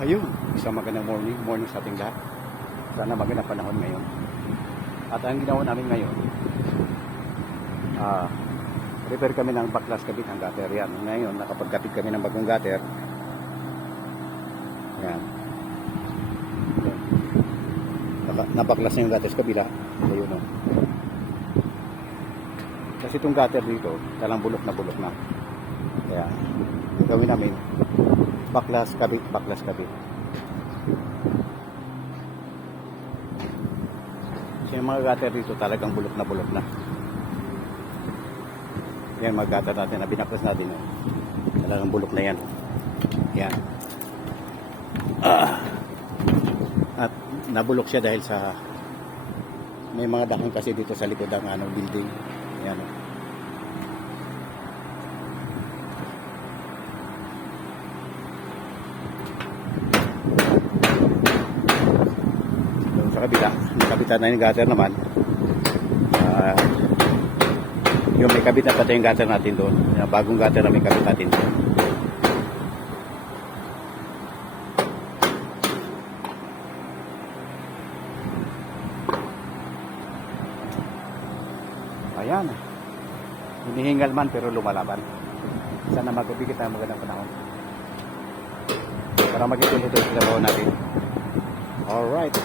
Ayun, isang magandang morning sa ating lahat. Sana magandang panahon ngayon. At ang ginawa namin ngayon, repair kami ng baklas kabit ng gutter. Yan, ngayon nakapagkapit kami ng bagong gutter. Yan. Napaklas na yung gutter sa kabila. Ayun, no. Kasi itong gutter dito, talang bulok na. Kaya, gawin namin, baklas kabit. Kasi yung mga gutter dito talagang bulok na. Yan, mga gutter natin na binaklas natin. Talagang bulok na yan. Yan. At nabulok siya dahil sa may mga dahon kasi dito sa likod ng building. Yan. Sa kabila, nakabitan na yung gutter naman. Yung may kabit na pati yung gutter natin doon. Yung bagong gutter na may kabit natin doon. Ayan. Hinihingal man pero lumalaban. Sana magbibigay tayo magandang panahon para maging tuloy-tuloy sa trabaho natin. Alright.